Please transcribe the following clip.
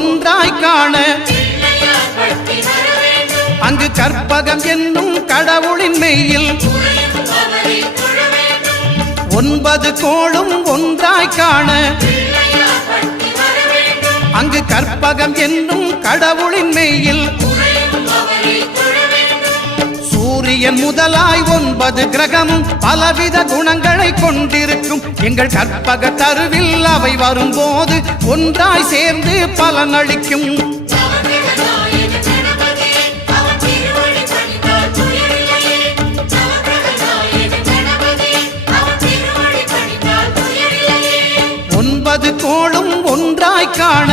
ஒன்றாய் காண அங்கு கற்பகம் என்னும் கடவுளின் மெய்யில் 9 கோளும் ஒன்றாய் காண அங்கு கற்பகம் என்னும் கடவுளின் மெய்யில் சூரியன் முதலாய் 9 கிரகமும் பலவித குணங்களை கொண்டிருக்கும் எங்கள் கற்பக தருவில் அவை வரும்போது ஒன்றாய் சேர்ந்து பலனளிக்கும். கோளும் ஒன்றாய் காண